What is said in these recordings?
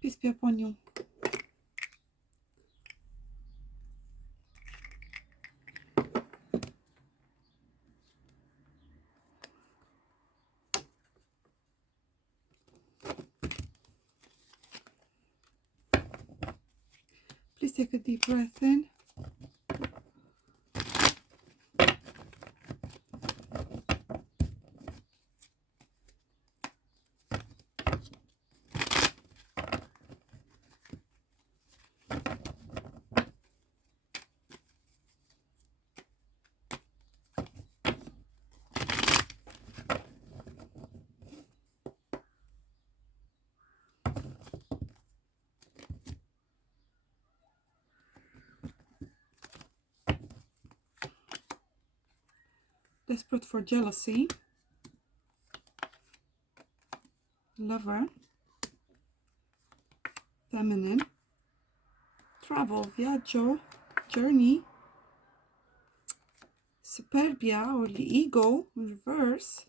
Peace be upon you. Please take a deep breath in. Desperate for jealousy. Lover. Feminine. Travel, viaggio, journey. Superbia or the ego in reverse.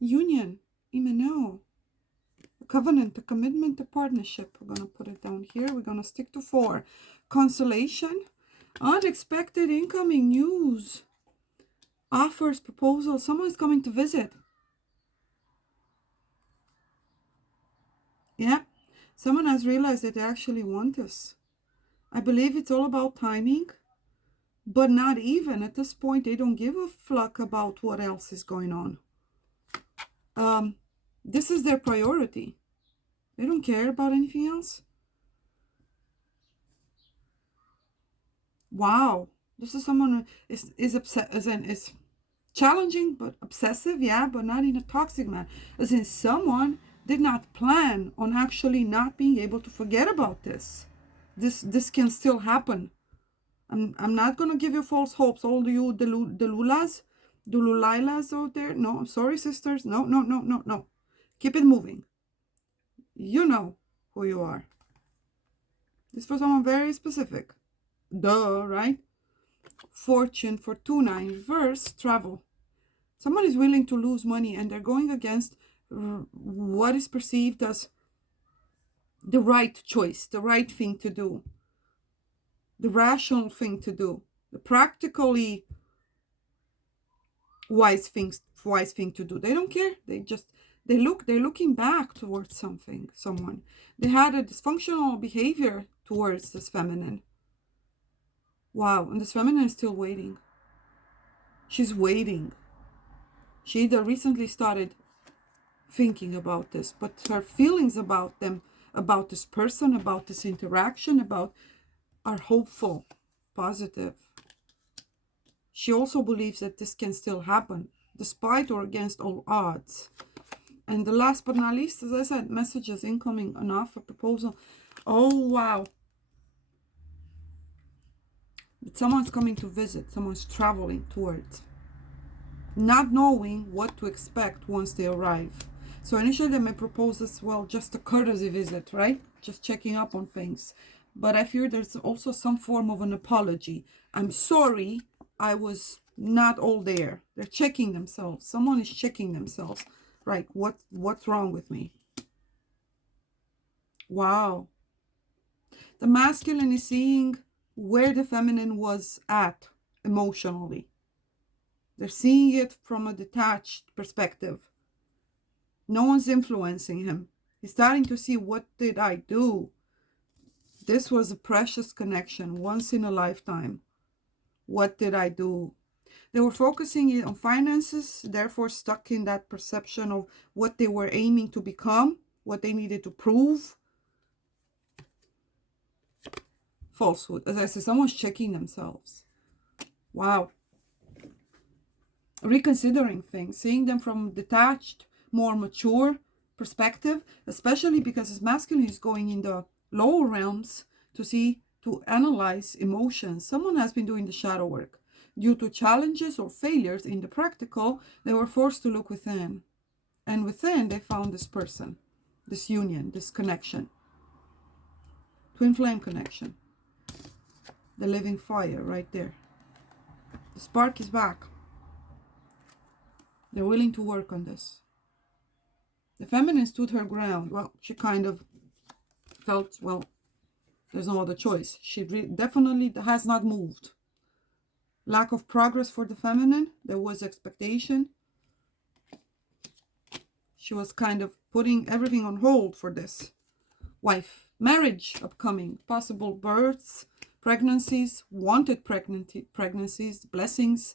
Union, imeno. A covenant, a commitment, a partnership. We're going to put it down here. We're going to stick to 4. Consolation. Unexpected incoming news. Offers, proposals. Someone is coming to visit. Yeah. Someone has realized that they actually want us. I believe it's all about timing. But not even. At this point, they don't give a fuck about what else is going on. This is their priority. They don't care about anything else. Wow. This is someone who is upset, as in is challenging but obsessive, yeah, but not in a toxic manner. As in someone did not plan on actually not being able to forget about this. This can still happen. I'm not going to give you false hopes. All you Delulailas out there. No, I'm sorry, sisters. No. Keep it moving. You know who you are. This is for someone very specific. Duh, right? Fortune, Fortuna in reverse, travel. Someone is willing to lose money and they're going against what is perceived as the right choice, the right thing to do, the rational thing to do, the practically wise thing to do. They don't care. They're looking back towards someone. They had a dysfunctional behavior towards this feminine. Wow, and this feminine is still waiting. She's waiting. She either recently started thinking about this, but her feelings about them, about this person, about this interaction, are hopeful, positive. She also believes that this can still happen, despite or against all odds. And the last but not least, as I said, messages incoming, an offer, proposal. Oh, wow. Someone's coming to visit, someone's traveling towards, not knowing what to expect once they arrive. So initially they may propose as well just a courtesy visit, right? Just checking up on things. But I fear there's also some form of an apology. I'm sorry, I was not all there. They're checking themselves. Someone is checking themselves. Right, what's wrong with me? Wow. The masculine is seeing where the feminine was at emotionally. They're seeing it from a detached perspective. No one's influencing him. He's starting to see, what did I do? This was a precious connection, once in a lifetime. What did I do? They were focusing on finances, therefore stuck in that perception of what they were aiming to become, what they needed to prove. Falsehood. As I said, someone's checking themselves. Wow. Reconsidering things, seeing them from detached, more mature perspective, especially because his masculine is going in the lower realms to analyze emotions. Someone has been doing the shadow work. Due to challenges or failures in the practical, they were forced to look within. And within, they found this person, this union, this connection. Twin flame connection. The living fire right there. The spark is back. They're willing to work on this. The feminine stood her ground. Well, she kind of felt, well, there's no other choice. She definitely has not moved. Lack of progress for the feminine. There was expectation. She was kind of putting everything on hold for this wife. Marriage upcoming. Possible births, pregnancies, wanted pregnancies, blessings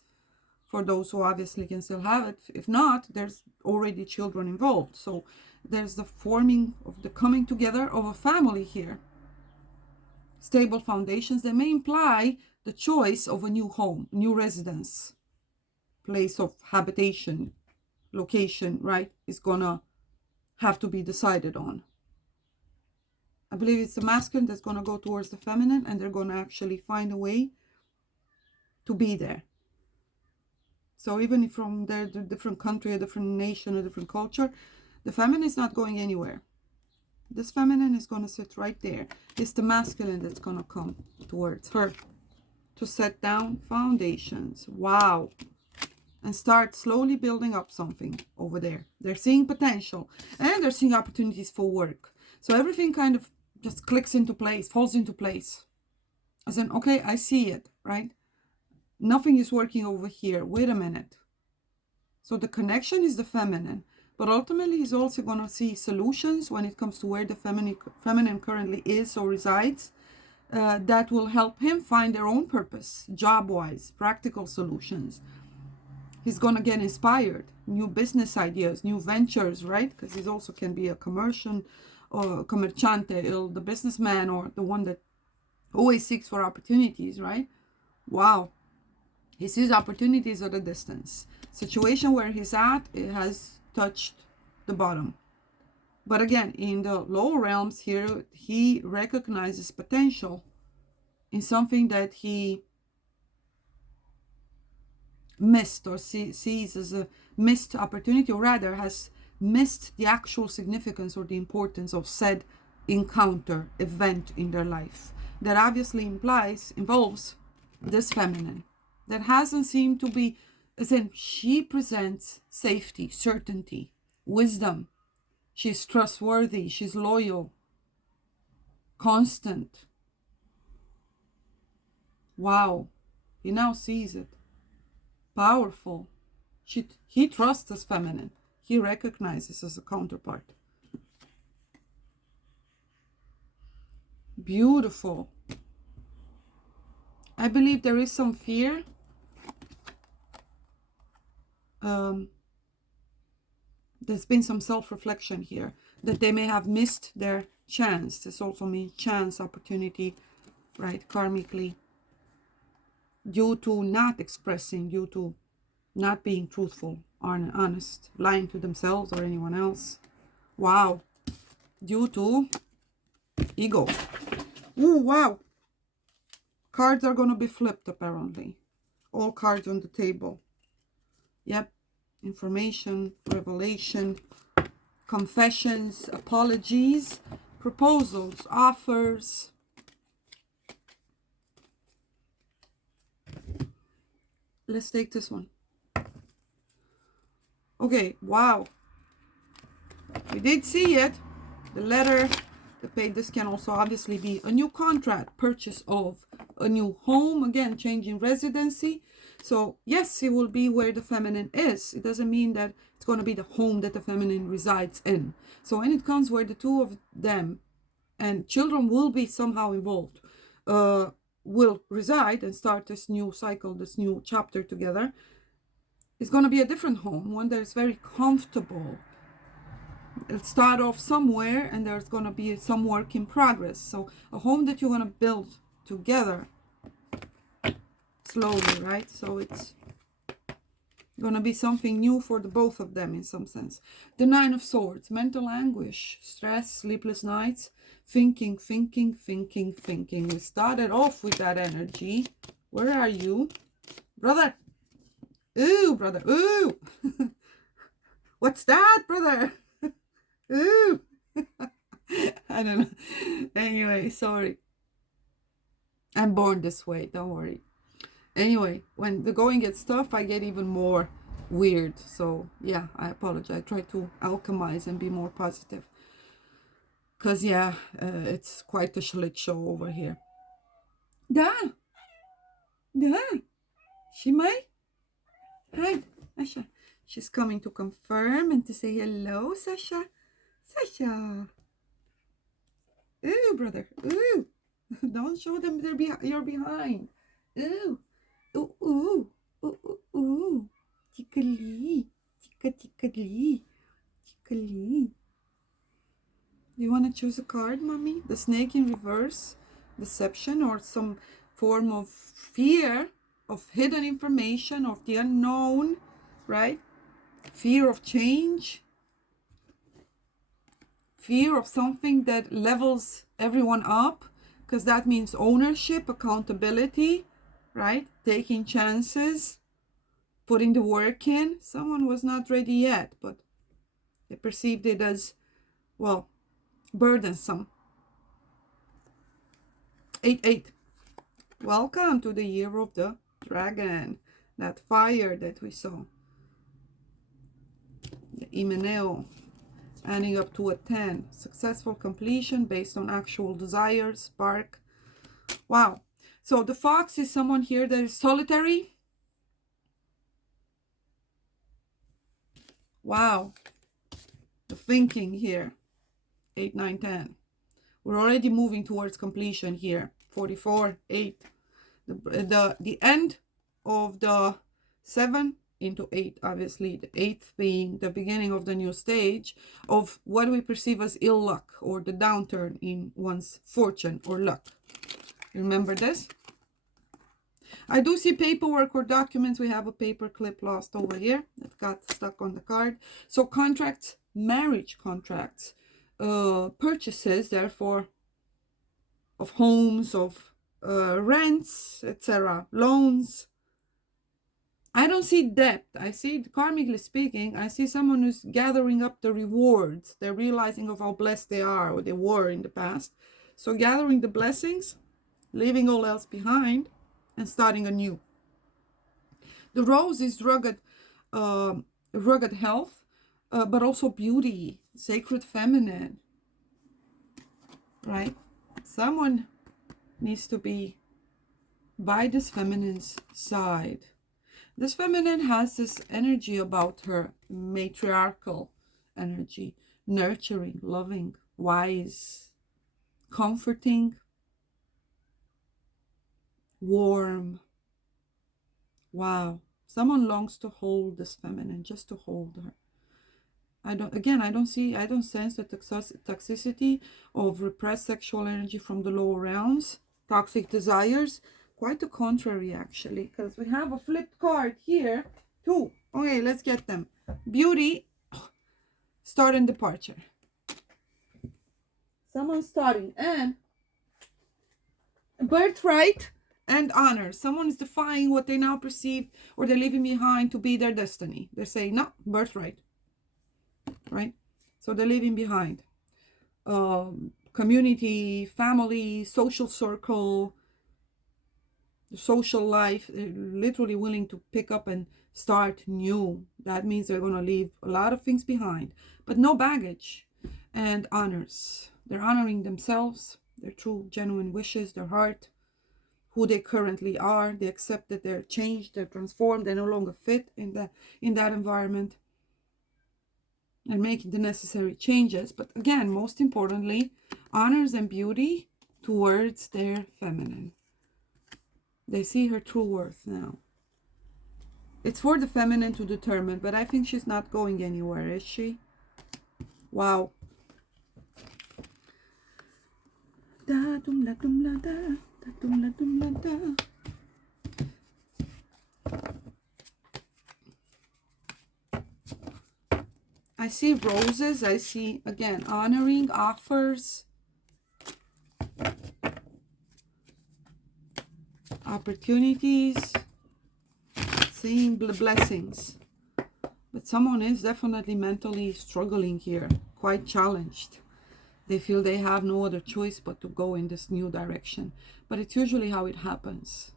for those who obviously can still have it. If not, there's already children involved. So there's the forming of the coming together of a family here. Stable foundations. They may imply the choice of a new home, new residence, place of habitation, location, right, is gonna have to be decided on. I believe it's the masculine that's gonna go towards the feminine, and they're gonna actually find a way to be there. So even if from their different country, a different nation, a different culture, the feminine is not going anywhere. This feminine is going to sit right there. It's the masculine that's going to come towards her to set down foundations. Wow. And start slowly building up something over there. They're seeing potential, and they're seeing opportunities for work. So everything kind of just clicks into place, falls into place. As in, okay, I see it, right? Nothing is working over here. Wait a minute. So the connection is the feminine. But ultimately, he's also going to see solutions when it comes to where the feminine currently is or resides. That will help him find their own purpose, job-wise, practical solutions. He's going to get inspired. New business ideas, new ventures, right? Because he also can be a commercial or commerciante, the businessman, or the one that always seeks for opportunities, right? Wow. He sees opportunities at a distance. Situation where he's at, it has touched the bottom. But again, in the lower realms here, he recognizes potential in something that he missed or sees as a missed opportunity, or rather has missed the actual significance or the importance of said encounter, event in their life. That obviously involves this feminine. That hasn't seemed to be, as in, she presents safety, certainty, wisdom. She's trustworthy, she's loyal, constant. Wow, he now sees it. Powerful. He trusts as feminine. He recognizes as a counterpart. Beautiful. I believe there is some fear. There's been some self-reflection here, that they may have missed their chance. This also means chance, opportunity, right, karmically, due to not expressing, due to not being truthful or honest, lying to themselves or anyone else. Wow. Due to ego. Ooh, wow. Cards are going to be flipped, apparently. All cards on the table. Yep. Information, revelation, confessions, apologies, proposals, offers. Let's take this one. Okay, wow. We did see it. The letter, the page. This can also obviously be a new contract, purchase of a new home, again, changing residency. So yes, it will be where the feminine is. It doesn't mean that it's going to be the home that the feminine resides in. So when it comes where the two of them and children will be somehow involved, will reside and start this new cycle, this new chapter together, it's going to be a different home, one that is very comfortable. It'll start off somewhere, and there's going to be some work in progress. So a home that you're going to build together slowly, right? So it's going to be something new for the both of them in some sense. The Nine of Swords, mental anguish, stress, sleepless nights, thinking. We started off with that energy. Where are you? Brother. Ooh, brother. Ooh. What's that, brother? Ooh. I don't know. Anyway, sorry. I'm born this way. Don't worry. Anyway, when the going gets tough, I get even more weird. So yeah, I apologize. I try to alchemize and be more positive. Because yeah, it's quite a shit show over here. Da! Shimai? Hi, Sasha. She's coming to confirm and to say hello, Sasha. Sasha. Ooh, brother. Ooh. Don't show them you're behind. Ooh. Ooh, ooh. Ooh, ooh, ooh. Tickly. Tickly. Tickly. Do you want to choose a card, mommy? The snake in reverse, deception, or some form of fear of hidden information, of the unknown, right? Fear of change, fear of something that levels everyone up, because that means ownership, accountability, right? Taking chances, putting the work in. Someone was not ready yet, but they perceived it as, well, burdensome. 8-8. Welcome to the year of the dragon. That fire that we saw. The Imeneo. Adding up to a 10. Successful completion based on actual desires. Spark. Wow. So the fox is someone here that is solitary. Wow. The thinking here. 8, 9, 10. We're already moving towards completion here. 44, 8. The end of the 7 into 8, obviously. The 8th being the beginning of the new stage of what we perceive as ill luck, or the downturn in one's fortune or luck. Remember this? I do see paperwork or documents. We have a paper clip lost over here that got stuck on the card. So contracts, marriage contracts, purchases, therefore, of homes, of rents, etc., loans. I don't see debt. I see, karmically speaking, I see someone who's gathering up the rewards. They're realizing of how blessed they are, or they were in the past. So gathering the blessings, leaving all else behind, and starting anew. The rose is rugged health, but also beauty, sacred feminine, right? Someone needs to be by this feminine's side. This feminine has this energy about her, matriarchal energy, nurturing, loving, wise, comforting, warm. Wow. Someone longs to hold this feminine, just to hold her. I don't sense the toxicity of repressed sexual energy from the lower realms, toxic desires. Quite the contrary, actually, because we have a flipped card here too. Okay, let's get them. Beauty, start and departure. Someone starting, and birthright and honor. Someone is defying what they now perceive or they're leaving behind to be their destiny. They're saying, no, birthright. Right? So they're leaving behind community, family, social circle, the social life. They're literally willing to pick up and start new. That means they're going to leave a lot of things behind, but no baggage. And honors. They're honoring themselves, their true, genuine wishes, their heart, who they currently are. They accept that they're changed, they're transformed, they no longer fit in that environment, and making the necessary changes. But again, most importantly, honors and beauty towards their feminine. They see her true worth now. It's for the feminine to determine, but I think she's not going anywhere, is she? Wow. Da dum la dum la da, da dum la dum la da. I see roses. I see, again, honoring, offers, opportunities, seeing blessings. But someone is definitely mentally struggling here, quite challenged. They feel they have no other choice but to go in this new direction. But it's usually how it happens.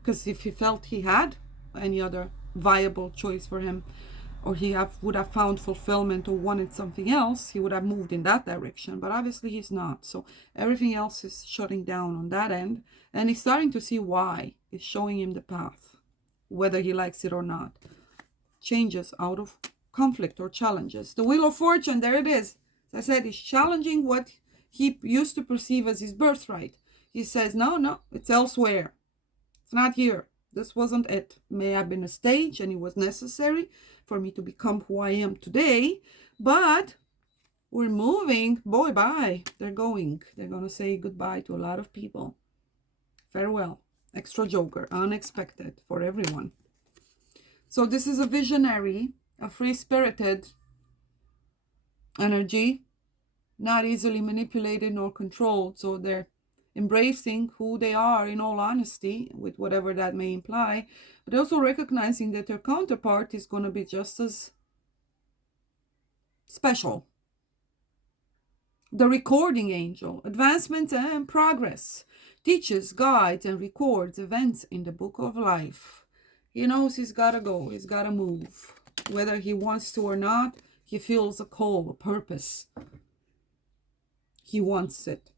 Because if he felt he had any other viable choice for him, or he would have found fulfillment or wanted something else, he would have moved in that direction. But obviously he's not. So everything else is shutting down on that end. And he's starting to see why. It's showing him the path, whether he likes it or not. Changes out of conflict or challenges. The Wheel of Fortune, there it is. As I said, he's challenging what he used to perceive as his birthright. He says, no, it's elsewhere. It's not here. This wasn't it. May have been a stage, and it was necessary for me to become who I am today. But we're moving. Boy, bye. They're going. They're going to say goodbye to a lot of people. Farewell. Extra joker. Unexpected for everyone. So this is a visionary, a free-spirited energy, not easily manipulated nor controlled. So they're embracing who they are in all honesty, with whatever that may imply, but also recognizing that their counterpart is going to be just as special. The recording angel, advancement and progress, teaches, guides, and records events in the book of life. He knows he's got to go, he's got to move. Whether he wants to or not, he feels a call, a purpose. He wants it.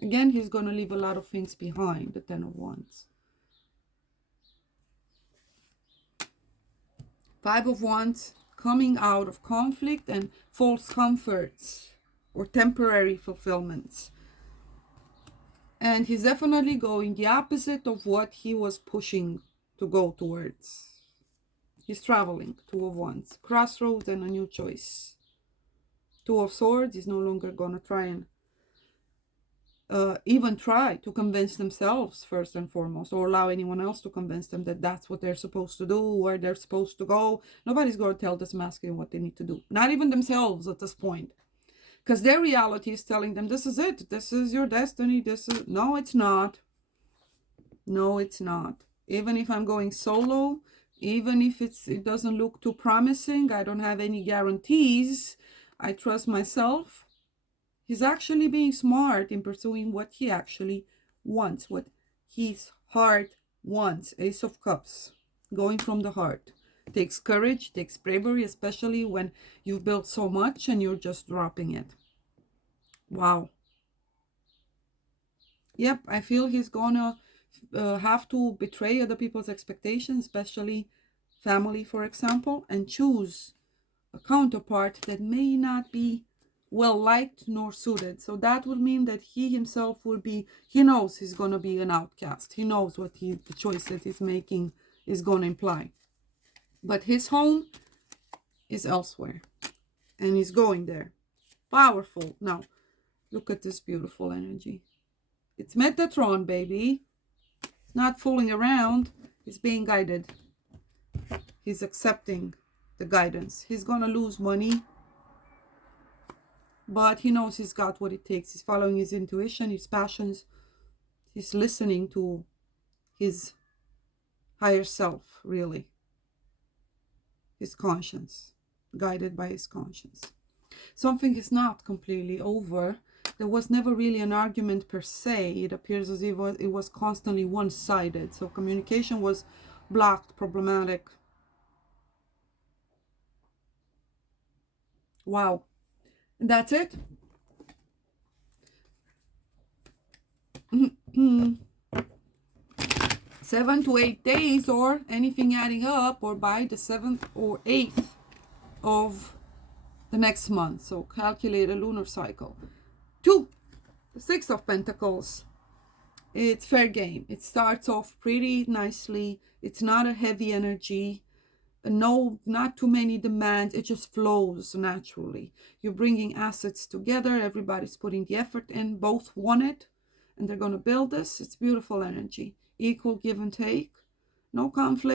Again, he's going to leave a lot of things behind, the Ten of Wands. Five of Wands, coming out of conflict and false comforts or temporary fulfillments. And he's definitely going the opposite of what he was pushing to go towards. He's traveling. Two of Wands, crossroads and a new choice. Two of Swords is no longer going to try and even try to convince themselves first and foremost, or allow anyone else to convince them that that's what they're supposed to do, where they're supposed to go. Nobody's going to tell this masculine what they need to do. Not even themselves at this point. Because their reality is telling them, this is it. This is your destiny. This is... No, it's not. No, it's not. Even if I'm going solo, even if it doesn't look too promising, I don't have any guarantees, I trust myself. He's actually being smart in pursuing what he actually wants, what his heart wants. Ace of Cups, going from the heart. Takes courage, takes bravery, especially when you've built so much and you're just dropping it. Wow. Yep, I feel he's gonna have to betray other people's expectations, especially family, for example, and choose a counterpart that may not be well liked nor suited. So that would mean that he himself will be, he knows he's going to be an outcast. He knows what the choice that he's making is going to imply. But his home is elsewhere. And he's going there. Powerful. Now, look at this beautiful energy. It's Metatron, baby. It's not fooling around. He's being guided. He's accepting the guidance. He's going to lose money. But he knows he's got what it takes. He's following his intuition, his passions. He's listening to his higher self, really. His conscience, guided by his conscience. Something is not completely over. There was never really an argument per se. It appears as if it was constantly one-sided. So communication was blocked, problematic. Wow. And that's it. 7 to 8 days, or anything adding up, or by the 7th or 8th of the next month. So calculate a lunar cycle. 2, the 6 of Pentacles. It's fair game. It starts off pretty nicely. It's not a heavy energy. No, not too many demands. It just flows naturally. You're bringing assets together. Everybody's putting the effort in. Both want it, and they're going to build this. It's beautiful energy. Equal give and take. No conflict.